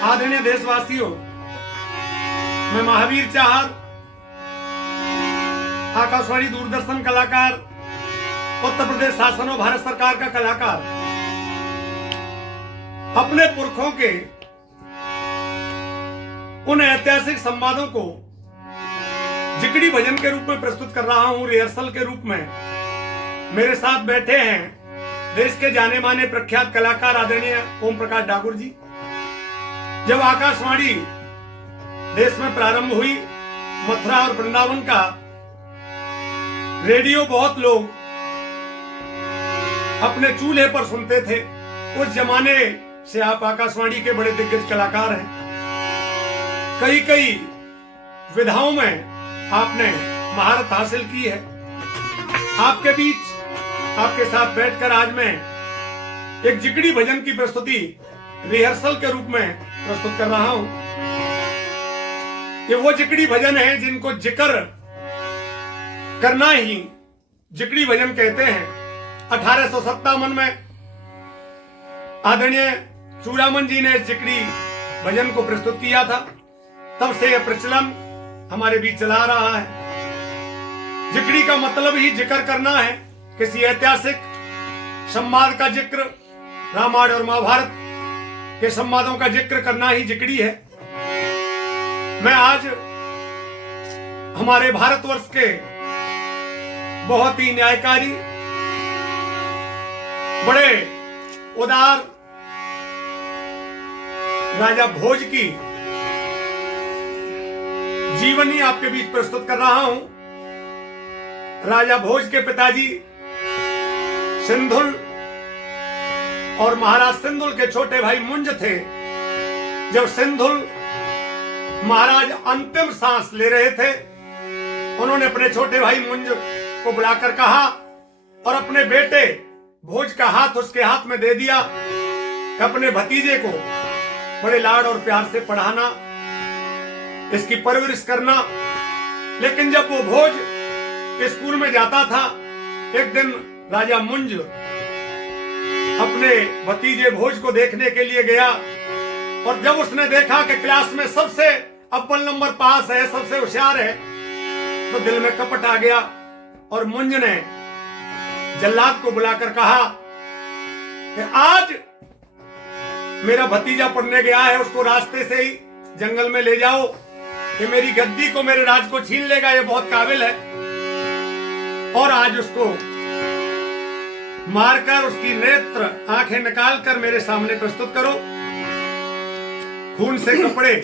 आदरणीय देशवासियों, मैं महावीर चाहर, आकाशवाणी दूरदर्शन कलाकार, उत्तर प्रदेश शासन और भारत सरकार का कलाकार, अपने पुरखों के उन ऐतिहासिक संवादों को जिकड़ी भजन के रूप में प्रस्तुत कर रहा हूं, रिहर्सल के रूप में। मेरे साथ बैठे हैं देश के जाने माने प्रख्यात कलाकार आदरणीय ओम प्रकाश डाकुर जी। जब आकाशवाणी देश में प्रारंभ हुई, मथुरा और वृंदावन का रेडियो बहुत लोग अपने चूल्हे पर सुनते थे। उस जमाने से आप आकाशवाणी के बड़े दिग्गज कलाकार हैं। कई कई विधाओं में आपने महारत हासिल की है। आपके बीच, आपके साथ बैठकर आज मैं एक जिकड़ी भजन की प्रस्तुति रिहर्सल के रूप में प्रस्तुत कर रहा हूं। ये वो जिकड़ी भजन है जिनको जिक्र करना ही जिकड़ी भजन कहते हैं। 1857 में आदरणीय चूड़ामन जी ने जिकड़ी भजन को प्रस्तुत किया था। तब से यह प्रचलन हमारे बीच चला रहा है। जिकड़ी का मतलब ही जिक्र करना है। किसी ऐतिहासिक संवाद का जिक्र, रामायण और महाभारत के संवादों का जिक्र करना ही जिकड़ी है। मैं आज हमारे भारतवर्ष के बहुत ही न्यायकारी, बड़े उदार राजा भोज की जीवनी आपके बीच प्रस्तुत कर रहा हूं। राजा भोज के पिताजी सिंधुल और महाराज सिंधुल के छोटे भाई मुंज थे। जब सिंधुल महाराज अंतिम सांस ले रहे थे, उन्होंने अपने छोटे भाई मुंज को बुलाकर कहा और अपने बेटे भोज का हाथ उसके हाथ में दे दिया कि अपने भतीजे को बड़े लाड और प्यार से पढ़ाना, इसकी परवरिश करना। लेकिन जब वो भोज स्कूल में जाता था, एक दिन राजा मुंज अपने भतीजे भोज को देखने के लिए गया और जब उसने देखा कि क्लास में सबसे अव्वल नंबर पास है, सबसे होशियार है, तो दिल में कपट आ गया और मुंज ने जल्लाद को बुलाकर कहा कि आज मेरा भतीजा पढ़ने गया है, उसको रास्ते से ही जंगल में ले जाओ, कि मेरी गद्दी को, मेरे राज को छीन लेगा, ये बहुत काबिल है। और आज उसको मारकर उसकी नेत्र आंखें निकालकर मेरे सामने प्रस्तुत करो। खून से कपड़े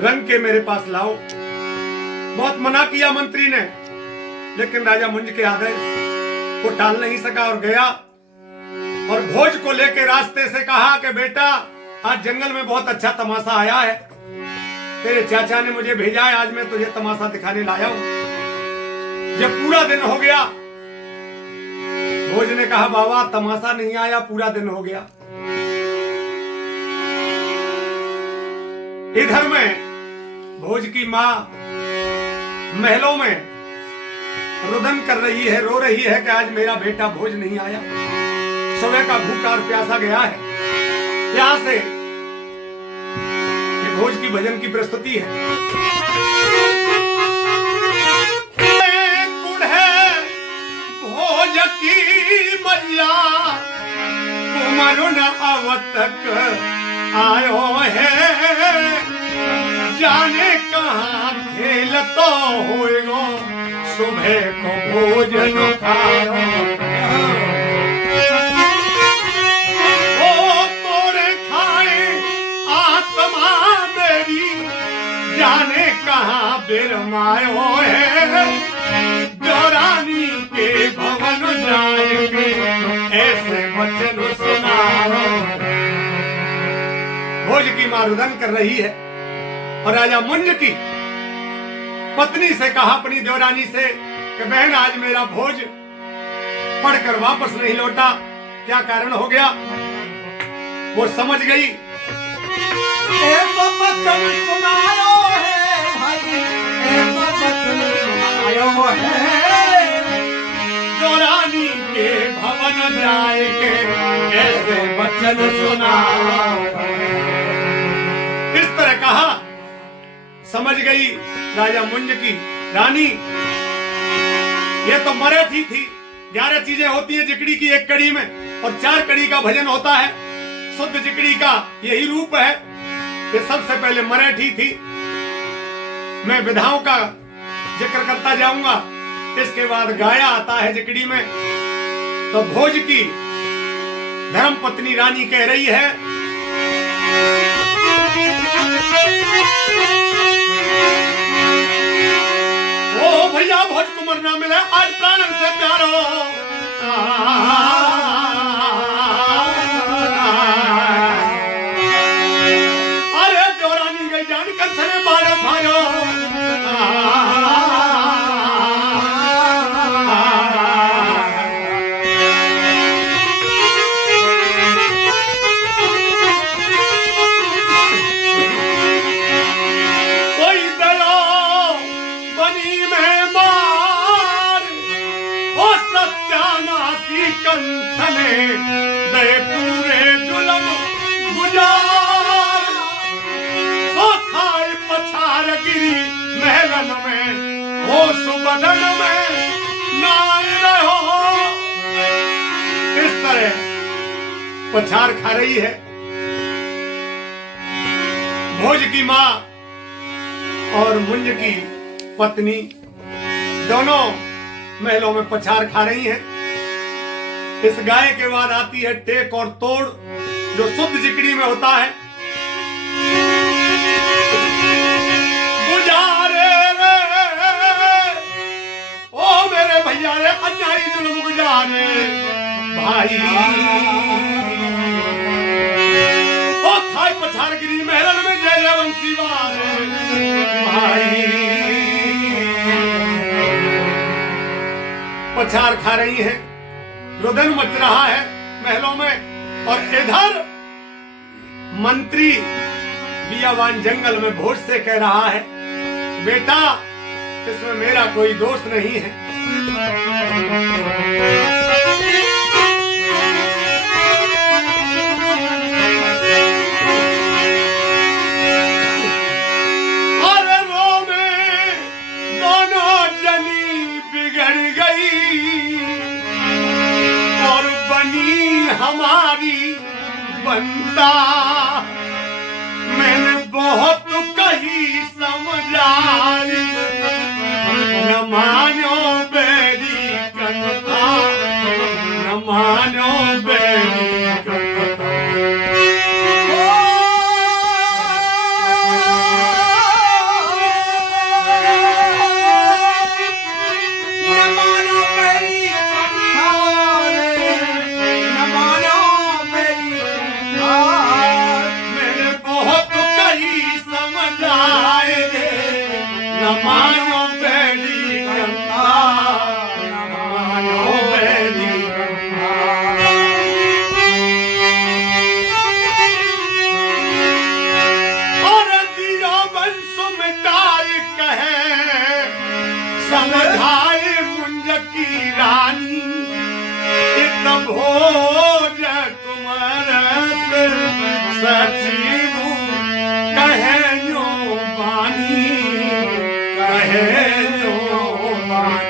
रंग के मेरे पास लाओ। बहुत मना किया मंत्री ने, लेकिन राजा मुंज के आदेश को टाल नहीं सका और गया और भोज को लेकर रास्ते से कहा कि बेटा, आज जंगल में बहुत अच्छा तमाशा आया है, तेरे चाचा ने मुझे भेजा है, आज मैं तुझे तमाशा दिखाने लाया हूं। जब पूरा दिन हो गया, भोज ने कहा बाबा तमाशा नहीं आया, पूरा दिन हो गया। इधर में भोज की मां महलों में रुदन कर रही है, रो रही है कि आज मेरा बेटा भोज नहीं आया, सुबह का भूखा और प्यासा गया है। यहां से ये भोज की भजन की प्रस्तुति है। भोज की मैया कुमरुन अवतक आयो है, जाने कहाँ खेल तो होएगो, सुबह को भोजन खाओ। ओ तोरे खाए आत्मा मेरी, जाने कहाँ बिरमायो है, देवरानी के भवन जाएंगे, ऐसे वचन सुनाओ। भोज की मां रुदन कर रही है और राजा मुंज की पत्नी से कहा, अपनी देवरानी से, कि बहन आज मेरा भोज पढ़कर वापस नहीं लौटा, क्या कारण हो गया? वो समझ गई। वचन सुनायो है भाई, वचन सुनायो है, देवरानी के भवन जाए के ऐसे वचन सुनाओ। समझ गई राजा मुंज की रानी ये तो मराठी थी। 11 चीजें होती हैं जिकड़ी की एक कड़ी में, और 4 कड़ी का भजन होता है। शुद्ध जिकड़ी का यही रूप है। ये सबसे पहले मराठी थी। मैं विधाओं का जिक्र करता जाऊंगा, इसके बाद गाया आता है जिकड़ी में। तो भोज की धर्म पत्नी रानी कह रही है, ओ भैया भोज कुमार ना मिले आज प्राण से प्यारो। अरे देवरानी गई जान कंसने बारे भायो। दे पूरे जुलम गुजार सो खाए पछार गिरी महलन में हो सुबदन में नाय रहो। इस तरह पछार खा रही है भोज की मां और मुंज की पत्नी, दोनों महलों में पछार खा रही हैं। इस गाय के बाद आती है टेक और तोड़, जो शुद्ध जिकड़ी में होता है। गुजारे रे ओ मेरे भैया रे अन्यायी जुल्म गुजारे भाई। ओ खाए पछार गिरी महरल में जय जय वंशी वारे भाई। पछार खा रही है, रुदन मच रहा है महलों में। और इधर मंत्री बियावान जंगल में भोज से कह रहा है, बेटा इसमें मेरा कोई दोष नहीं है। अरे रो में दोनों जनी बिगड़ गई और बनी हमारी बनता। मैंने बहुत कही समझाई, न मानो बेरी कनता, न मानो बेरी कनता। समझाए मुंज की रानी इत भोज कुमार सचिव कहे जो बानी, कहे जो बानी।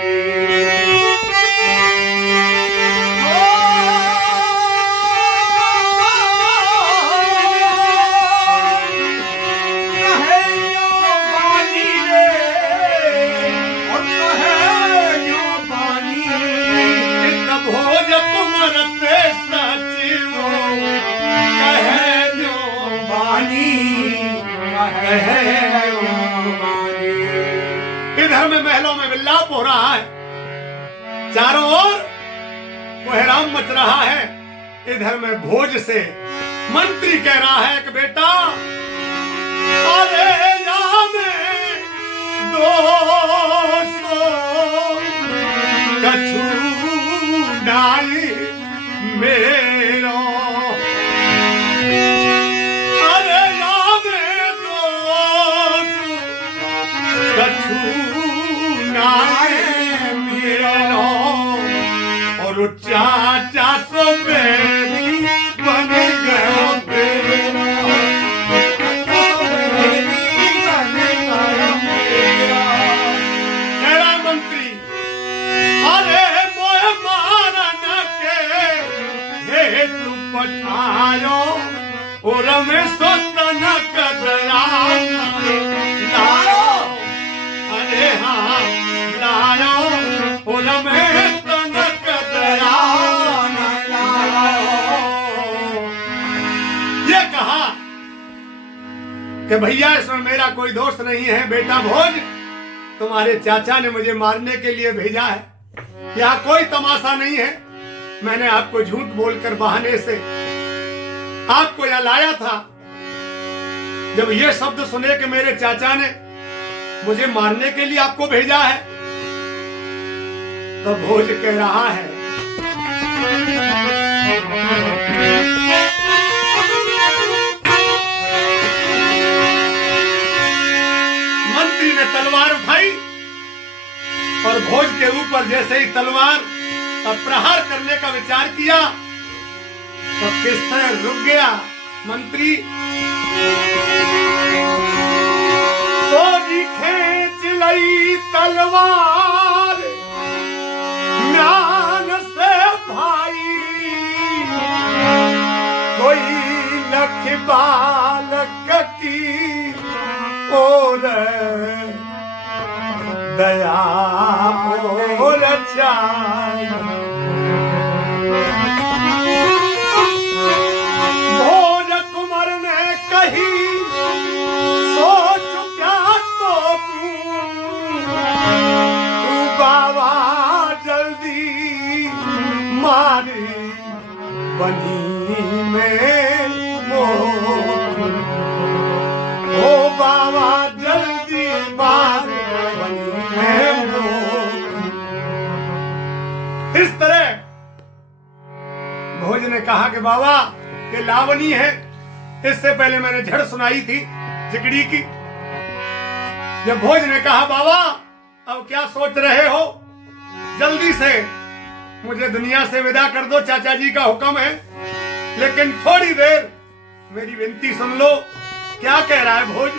इधर में महलों में विलाप हो रहा है, चारों ओर कोहराम मच रहा है। इधर में भोज से मंत्री कह रहा है कि बेटा अरे कछु डाली मेरो, अरे कछु मेरो और चाचा सो बेरी बन गया बेरा। में सोतनक दया लायो, अरे हाँ लायो, में तनक दया लायो। ये कहा कि भैया इसमें मेरा कोई दोस्त नहीं है, बेटा भोज तुम्हारे चाचा ने मुझे मारने के लिए भेजा है, यहाँ कोई तमाशा नहीं है। मैंने आपको झूठ बोलकर बहाने से आपको यहाँ लाया था। जब ये शब्द सुने कि मेरे चाचा ने मुझे मारने के लिए आपको भेजा है, तो भोज कह रहा है मंत्री ने तलवार उठाई और भोज के ऊपर जैसे ही तलवार का प्रहार करने का विचार किया तो किस तरह रुक गया मंत्री। सोजी खींच लई तलवार म्यान से भाई, कोई लख बालक की और दया और चाय। भोज कुंवर ने कही सोच क्या तो तू बाबा जल्दी मारी बनी में मोह, ओ बाबा जल्दी मारी बनी में मोह। इस तरह भोज ने कहा कि बाबा ये लावनी है, इससे पहले मैंने झड़ सुनाई थी जिगड़ी की। जब भोज ने कहा बाबा अब क्या सोच रहे हो, जल्दी से मुझे दुनिया से विदा कर दो, चाचा जी का हुक्म है, लेकिन थोड़ी देर मेरी विनती सुन लो। क्या कह रहा है भोज?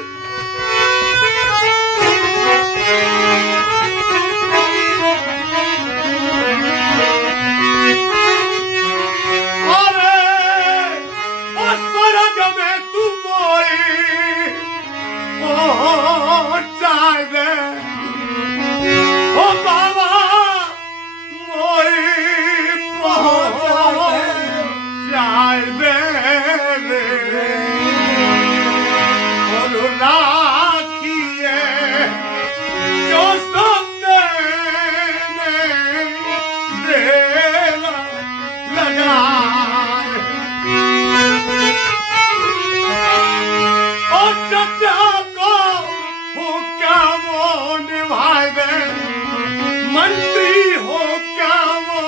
मंत्री हो क्या वो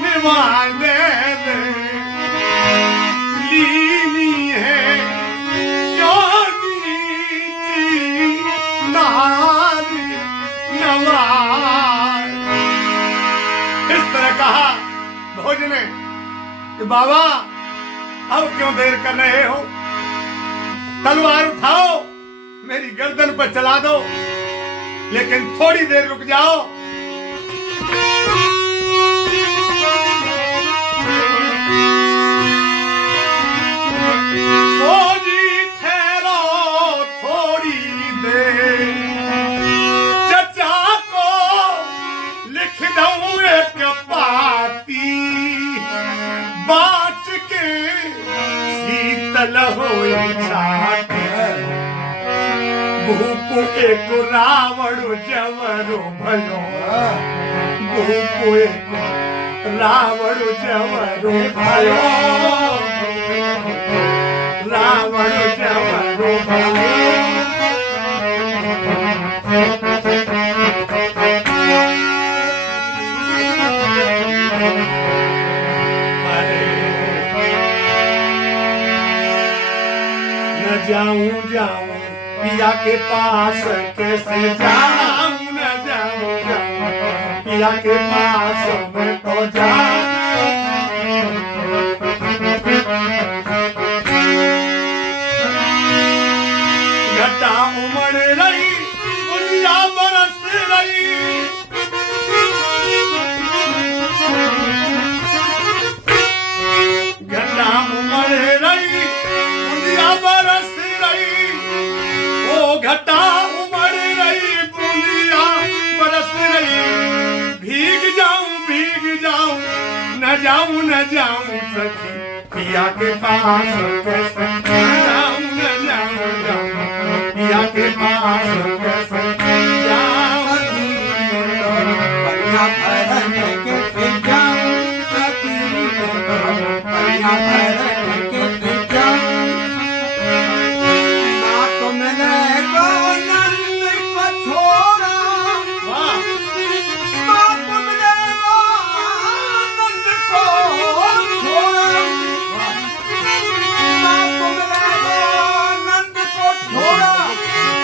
निभाने लीनी है जो नीति नारी नवाज। इस तरह कहा भोज ने कि बाबा अब क्यों देर कर रहे हो, तलवार उठाओ मेरी गर्दन पर चला दो, लेकिन थोड़ी देर रुक जाओ। सोजी ठहरो थोड़ी देर, चचा को लिख दूं एक पाती, बाँच के शीतल होए छाती। भूपु एक रावण जवरो भयो, भूपु एक रावण जवरो भयो, रावण जवरो भयो। न जाऊं पिया के पास कैसे जाऊं, न जाऊं पिया के पास मैं तो जाऊं। घटा उमड़ रही दुनिया बरस रही, घटा उमड़ रही जाऊं सखी पिया के पास कैसे जाऊं न जाऊं पिया के पास कैसे जाऊं परिया भरन कैसे जाऊं सखी परिया भरन कैसे जाऊं ना तो मैंने नंद को छोड़ा ना तो मैंने नंद को छोड़ा ना तो मैंने नंद को छोड़ा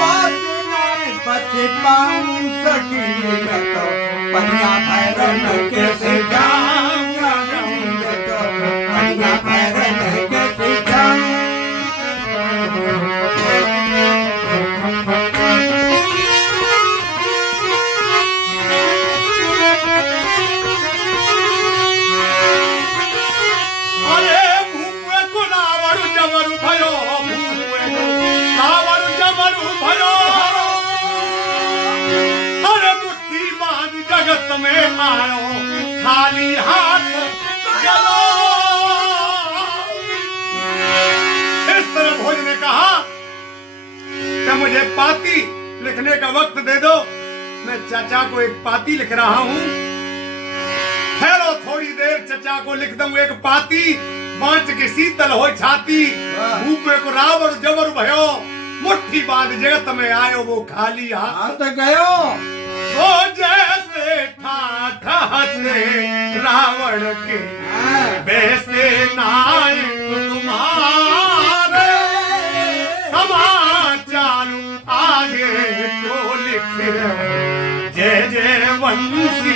बात नहीं बचे पाऊं सखी मैं तो परिया भरन कैसे जाऊं मैं तो परिया भरन कैसे जाऊं अरे भूपे को नावरु जवरु भयो भूपे को नावरु जवरु भयो अरे मुट्ठी बांध जगत में आयो खाली हाथ चलो इस तरह भोज ने कहा कि मुझे पाती लिखने का वक्त दे दो मैं चाचा को एक पाती लिख रहा हूं ठहरो थोड़ी देर चचा को लिख दूं एक पाती बांच के शीतल हो छाती भूपे को रावण जबर भयो मुट्ठी बांध जगत में आयो वो खाली हाथ तो गयो वो जैसे ठाठहते रावण के वैसे नायक तुम्हारे समाचार आगे को लिख जय जय वंशी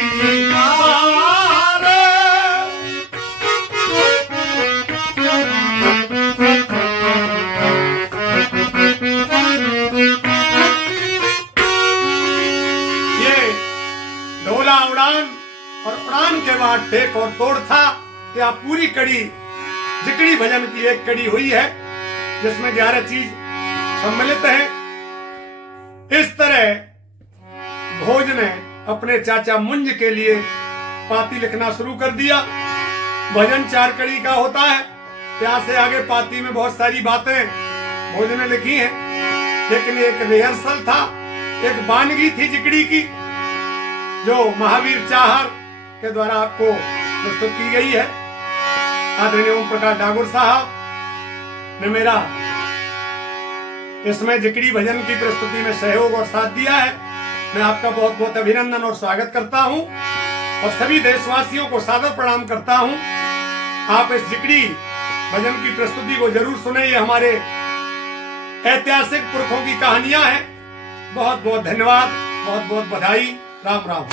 उड़ान और उड़ान के बाद टेक और तोड़ था कि आप पूरी कड़ी जिकड़ी भजन की एक कड़ी हुई है जिसमें 11 चीज सम्मिलित है। इस तरह भोज ने अपने चाचा मुंज के लिए पाती लिखना शुरू कर दिया। भजन 4 कड़ी का होता है। प्यार से आगे पाती में बहुत सारी बातें भोज ने लिखी हैं, लेकिन एक रिहर्सल था, एक वानगी थी जिकड़ी की जो महावीर चाहर के द्वारा आपको प्रस्तुत की गई है। आदरणीय ओम प्रकाश डागुर साहब ने मेरा इसमें जिकड़ी भजन की प्रस्तुति में सहयोग और साथ दिया है। मैं आपका बहुत बहुत अभिनंदन और स्वागत करता हूं और सभी देशवासियों को सादर प्रणाम करता हूं। आप इस जिकड़ी भजन की प्रस्तुति को जरूर सुने। ये हमारे ऐतिहासिक पुरखों की कहानियां हैं। बहुत बहुत धन्यवाद, बहुत बहुत बधाई। राम राम।